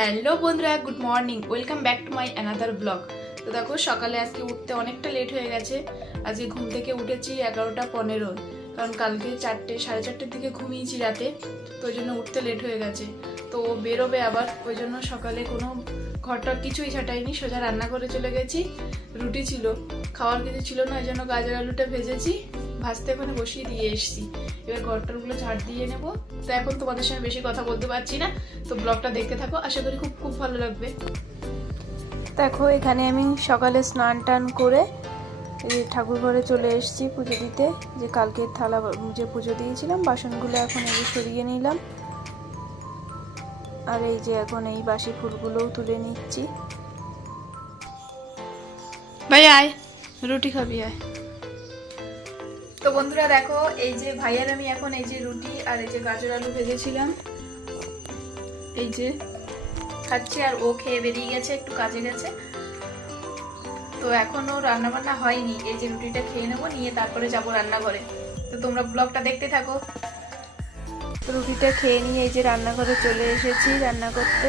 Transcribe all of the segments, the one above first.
Hello বন্ধুরা, good morning, welcome back to my another blog. তো দেখো, সকালে আজকে উঠতে অনেকটা লেট হয়ে গেছে। আজকে ঘুম থেকে উঠেছি 11:15, কারণ কালকে 4:30-4:30 দিকে ঘুমিয়েছি রাতে, তো ওই জন্য উঠতে লেট হয়ে গেছে। তো ও বেরোবে আবার, ওই জন্য সকালে কোনো ঘরটা কিছুই ছাটাইনি, সোজা রান্না করে চলে গেছি। রুটি ছিল, খাওয়ার কিছু ছিল না, ওই জন্য গাজর আলুটা ভেজেছি, ভাজতে ওখানে বসিয়ে দিয়ে এসেছি। এবার ঘরটারগুলো ঝাড় দিয়ে নেব। তো এখন তোমাদের সঙ্গে বেশি কথা বলতে পারছি না, তো ব্লগটা দেখতে থাকো, আশা করি খুব খুব ভালো লাগবে। দেখো, এখানে আমি সকালে স্নান টান করে এই ঠাকুর ঘরে চলে এসেছি পুজো দিতে। যে কালকে থালা যে পুজো দিয়েছিলাম, বাসনগুলো এখন এই সরিয়ে নিলাম, আর এই যে এখন এই বাসি ফুলগুলোও তুলে নিচ্ছি। ভাই আয়, রুটি খাবি আয়। তো বন্ধুরা দেখো, এই যে ভাইয়ার আমি এখন এই যে রুটি আর এই যে গাজর আলু ভেজেছিলাম, এই যে খাচ্ছি, আর ও খেয়ে বেরিয়ে গেছে, একটু কাজে গেছে। তো এখনো রান্না বান্না হয়নি, এই যে রুটিটা খেয়ে নেবো, নিয়ে তারপরে যাবো রান্নাঘরে। তো তোমরা ব্লগটা দেখতে থাকো। রুটিটা খেয়ে নিয়ে এই যে রান্নাঘরে চলে এসেছি রান্না করতে।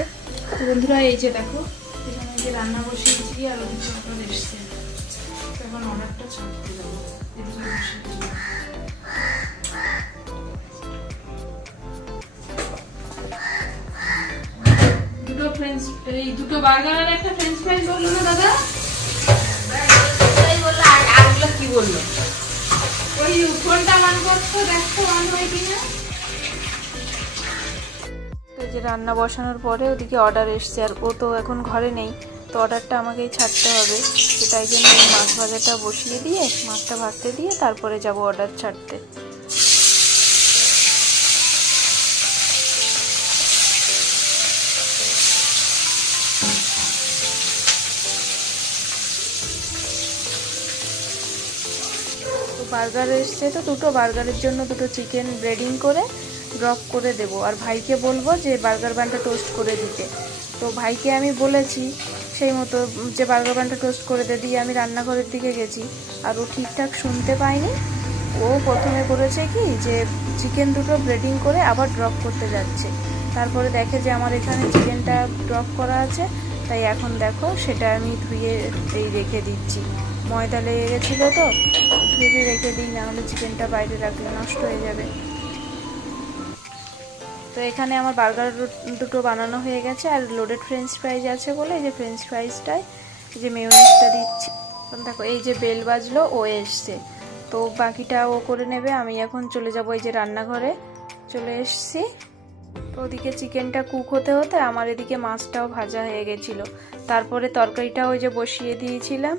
তো বন্ধুরা এই যে দেখো, এখানে যে রান্না বসিয়েছি আর ওদিকে অর্ডার এসছে, তো এখন অর্ডারটা ছাড়তে যাবো। দুটো বার্গার আর একটা ফ্রেঞ্চ ফ্রাইজ বললো না দাদা? কি বললো? ওই ফোনটা অন করতো, দেখো অন হয় কিনা। তো যে রান্না বসানোর পরে ওদিকে অর্ডার এসছে, আর ও তো এখন ঘরে নেই, তো অর্ডারটা আমাকেই ছাড়তে হবে। তাই জন্য মাছ ভাজাটা বসিয়ে দিয়ে মাছটা ভাজতে দিয়ে তারপরে যাব অর্ডার ছাড়তে। বার্গার এসছে, তো দুটো বার্গারের জন্য দুটো চিকেন ব্রেডিং করে ড্রপ করে দেব, আর ভাইকে বলবো যে বার্গার বানটা টোস্ট করে দিতে। তো ভাইকে আমি বলেছি সেই মতো যে বার্গার বানটা টোস্ট করে দিয়ে আমি রান্নাঘরের দিকে গেছি, আর ও ঠিকঠাক শুনতে পায়নি। ও প্রথমে করেছে কি, যে চিকেন দুটো ব্রেডিং করে আবার ড্রপ করতে যাচ্ছে, তারপরে দেখে যে আমার এখানে চিকেনটা ড্রপ করা আছে, তাই এখন দেখো সেটা আমি ধুয়ে এই রেখে দিচ্ছি। ময়দা লেগে গেছিলো, তো ধুয়ে রেখে দিই, নাহলে চিকেনটা বাইরে রাখলে নষ্ট হয়ে যাবে। তো এখানে আমার বার্গার দুটো বানানো হয়ে গেছে, আর লোডেড ফ্রেঞ্চ ফ্রাইজ আছে বলে এই যে ফ্রেঞ্চ ফ্রাইজটায় যে মেয়োনিজটা দিচ্ছি। দেখো এই যে বেল বাজলো, ও এসছে, তো বাকিটা ও করে নেবে। আমি এখন চলে যাব এই যে রান্নাঘরে চলে এসছি। তো ওদিকে চিকেনটা কুক হতে হতে আমার এদিকে মাছটাও ভাজা হয়ে গেছিলো। তারপরে তরকারিটাও ওই যে বসিয়ে দিয়েছিলাম,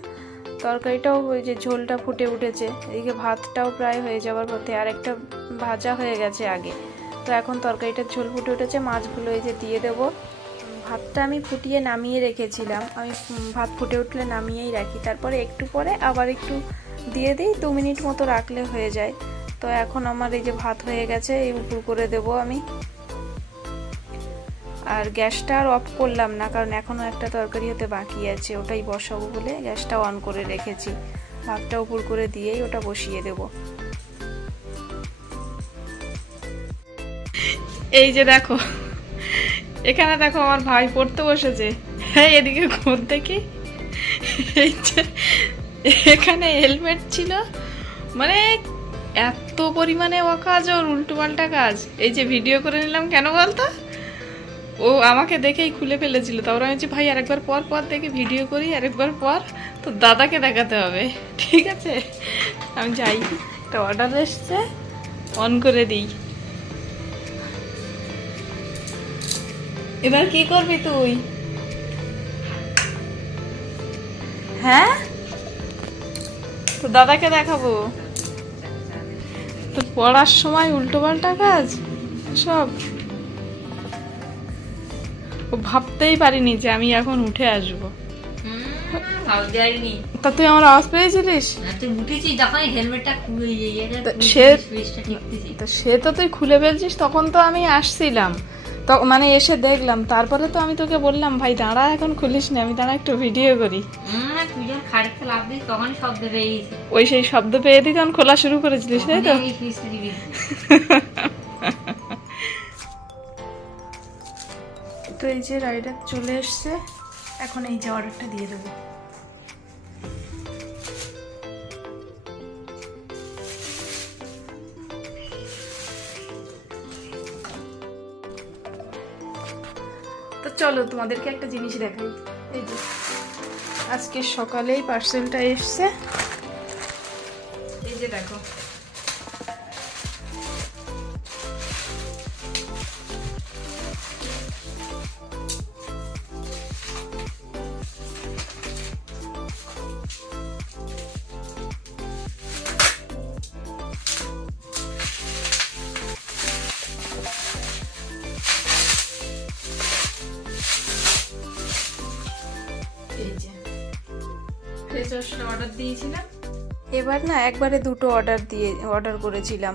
তরকারিটাও ওই যে ঝোলটা ফুটে উঠেছে, এদিকে ভাতটাও প্রায় হয়ে যাওয়ার পথে, আর একটা ভাজা হয়ে গেছে আগে। তো এখন তরকারিটার ঝোল ফুটে উঠেছে, মাছগুলো এই যে দিয়ে দেবো। ভাতটা আমি ফুটিয়ে নামিয়ে রেখেছিলাম, আমি ভাত ফুটে উঠলে নামিয়েই রাখি, তারপরে একটু পরে আবার একটু দিয়ে দিই, 2 মিনিট মতো রাখলে হয়ে যায়। তো এখন আমার এই যে ভাত হয়ে গেছে, এই উপর করে দেবো আমি। আর গ্যাসটা আর অফ করলাম না, কারণ এখনও একটা তরকারি হতে বাকি আছে, ওটাই বসাবো বলে গ্যাসটা অন করে রেখেছি। ভাতটা উপর করে দিয়েই ওটা বসিয়ে দেব। এই যে দেখো, এখানে দেখো আমার ভাই পড়তে বসেছে। হ্যাঁ, এদিকে ঘুর দেখি, এই যে এখানে হেলমেট ছিল, মানে এত পরিমাণে অকাজ ওর, উল্টো পাল্টা কাজ। এই যে ভিডিও করে নিলাম, কেন বলতো, ও আমাকে দেখেই খুলে ফেলেছিল, তারপর আমি বলছি ভাই আরেকবার পর দেখে ভিডিও করি, আরেকবার পর, তো দাদাকে দেখাতে হবে, ঠিক আছে। আমি যাই, একটা অর্ডার এসছে, অন করে দিই। এবার কি করবি তুই? হ্যাঁ, তো দাদাকে দেখাবো। তো পড়ার সময় উল্টো পাল্টা কাজ সব, ও ভাবতেই পারিনি যে আমি এখন উঠে আসবো। তা তুই আমার আওয়াজ পেয়েছিলিস? সে তো তুই খুলে ফেলছিস, তখন তো আমি আসছিলাম, তো মানে এসে দেখলাম, তারপরে তো আমি তোকে বললাম ভাই দাঁড়া, এখন খুলিস না, আমি দাঁড়া একটু ভিডিও করি। ওই সেই শব্দ পেয়ে দিই তখন খোলা শুরু করেছিলিস, তাই তো? তো এই যে রাইডার চলে এসছে, এখন এই যে অর্ডারটা দিয়ে দেবো। তো চলো তোমাদেরকে একটা জিনিস দেখাই। এই যে আজকে সকালেই পার্সেলটা এসছে, এই যে দেখো। ফেস ওয়াশটা অর্ডার দিয়েছিলাম, এবার না একবারে দুটো অর্ডার করেছিলাম,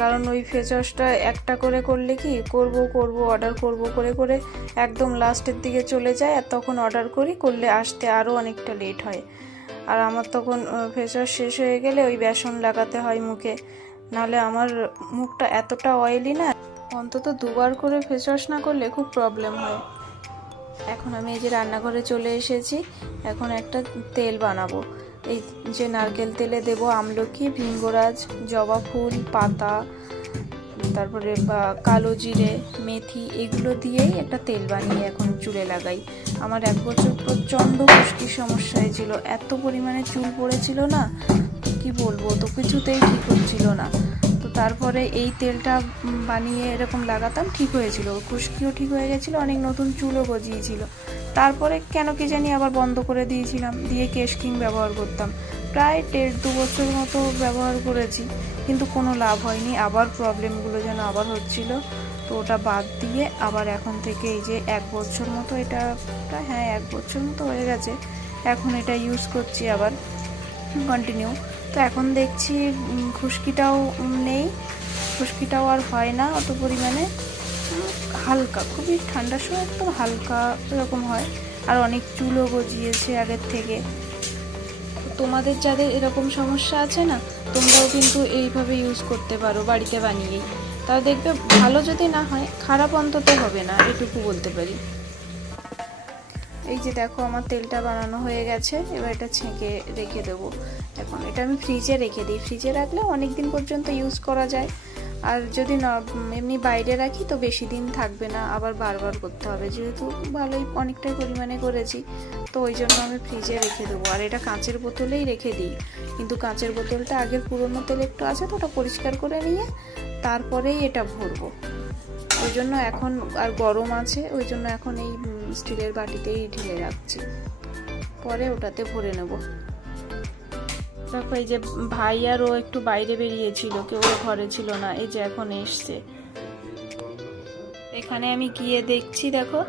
কারণ ওই ফেস ওয়াশটা একটা করে করলে কি করব অর্ডার করব করে করে একদম লাস্টের দিকে চলে যায়, আর তখন অর্ডার করলে আসতে আরও অনেকটা লেট হয়। আর আমার তখন ফেস ওয়াশ শেষ হয়ে গেলে ওই বেসন লাগাতে হয় মুখে, নাহলে আমার মুখটা এতটা অয়েলি না, অন্তত 2বার করে ফেস ওয়াশ না করলে খুব প্রবলেম হয়। এখন আমি এই যে রান্নাঘরে চলে এসেছি, এখন একটা তেল বানাবো। এই যে নারকেল তেলে দেব আমলকি, ভৃঙ্গরাজ, জবা ফুল পাতা, তারপরে কালো জিরে, মেথি, এগুলো দিয়েই একটা তেল বানিয়ে এখন চুলে লাগাই। আমার 1 বছর প্রচণ্ড খুশকির সমস্যা হয়েছিল, এত পরিমাণে চুল পড়েছিল না কি বলবো, তো কিছুতেই ঠিক হচ্ছিল না। তো তারপরে এই তেলটা বানিয়ে এরকম লাগাতাম, ঠিক হয়েছিল, খুশকিও ঠিক হয়ে গেছিলো, অনেক নতুন চুলও গজিয়েছিল। তারপরে কেন কি জানি আবার বন্ধ করে দিয়েছিলাম, দিয়ে কেশ কিং ব্যবহার করতাম, প্রায় 1.5-2 বছর মতো ব্যবহার করেছি, কিন্তু কোনো লাভ হয়নি, আবার প্রবলেমগুলো যেন আবার হচ্ছিল। তো ওটা বাদ দিয়ে আবার এখন থেকে এই যে 1 বছর মতো, এটা প্রায় 1 বছর মতো হয়ে গেছে, এখন এটা ইউজ করছি আবার কন্টিনিউ। তো এখন দেখছি খুশকিটাও নেই, খুশকিটাও আর হয় না অত পরিমাণে, হালকা, খুবই ঠান্ডার সময় একদম হালকা এরকম হয়, আর অনেক চুলও গজিয়েছে আগের থেকে। তোমাদের যাদের এরকম সমস্যা আছে না, তোমরাও কিন্তু এইভাবে ইউজ করতে পারো বাড়িতে বানিয়েই, তাও দেখবে ভালো যদি না হয় খারাপ অন্তত হবে না, এটুকু বলতে পারি। এই যে দেখো আমার তেলটা বানানো হয়ে গেছে, এবার এটা ছেঁকে রেখে দেবো। এখন এটা আমি ফ্রিজে রেখে দিই, ফ্রিজে রাখলে অনেক দিন পর্যন্ত ইউজ করা যায়, আর যদি না এমনি বাইরে রাখি তো বেশি দিন থাকবে না, আবার বারবার করতে হবে, যেহেতু ভালোই অনেকটাই পরিমাণে করেছি, তো ওই জন্য আমি ফ্রিজে রেখে দেবো। আর এটা কাঁচের বোতলেই রেখে দিই, কিন্তু কাঁচের বোতলটা আগের পুরনো তেল একটু আছে, তো ওটা পরিষ্কার করে নিয়ে তারপরেই এটা ভরবো। ওই জন্য এখন আর গরম আছে, ওই জন্য এখন এই স্টিলের বাটিতেই ঢেলে রাখছি, পরে ওটাতে ভরে নেব। দেখো এই যে ভাই আর ও একটু বাইরে বেরিয়েছিল, কেউ ঘরে ছিল না, এই যে এখন এসছে। এখানে আমি গিয়ে দেখছি, দেখো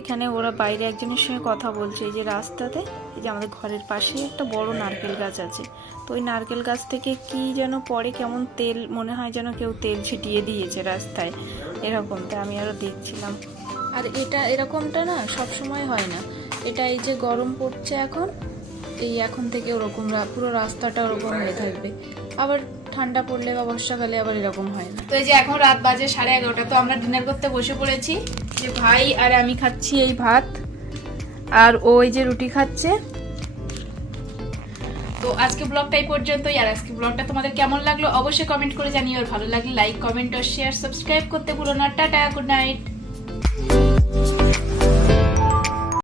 এখানে ওরা বাইরে একজনের সঙ্গে কথা বলছে, এই যে রাস্তাতে, এই যে আমাদের ঘরের পাশে একটা বড় নারকেল গাছ আছে, তো ওই নারকেল গাছ থেকে কি যেন পরে কেমন তেল, মনে হয় যেন কেউ তেল ছিটিয়ে দিয়েছে রাস্তায়, এরকমটা আমি আরও দেখছিলাম। আর এটা এরকমটা না সব সময় হয় না, এটা এই যে গরম পড়ছে এখন থেকে ওরকম পুরো রাস্তাটা ওরকম হয়ে থাকবে, আবার ঠান্ডা পড়লে বা বর্ষাকালে আবার এরকম হয় না। তো এই যে এখন রাত বাজে 11:30, তো আমরা ডিনার করতে বসে পড়েছি, যে ভাই আর আমি খাচ্ছি এই ভাত, আর ওই যে রুটি খাচ্ছে। তো আজকে ব্লগটা এই পর্যন্তই, আর আজকে ব্লগটা তোমাদের কেমন লাগলো অবশ্যই কমেন্ট করে জানিও, আর ভালো লাগলে লাইক, কমেন্ট আর শেয়ার, সাবস্ক্রাইব করতে ভুলো না। Tata, good night.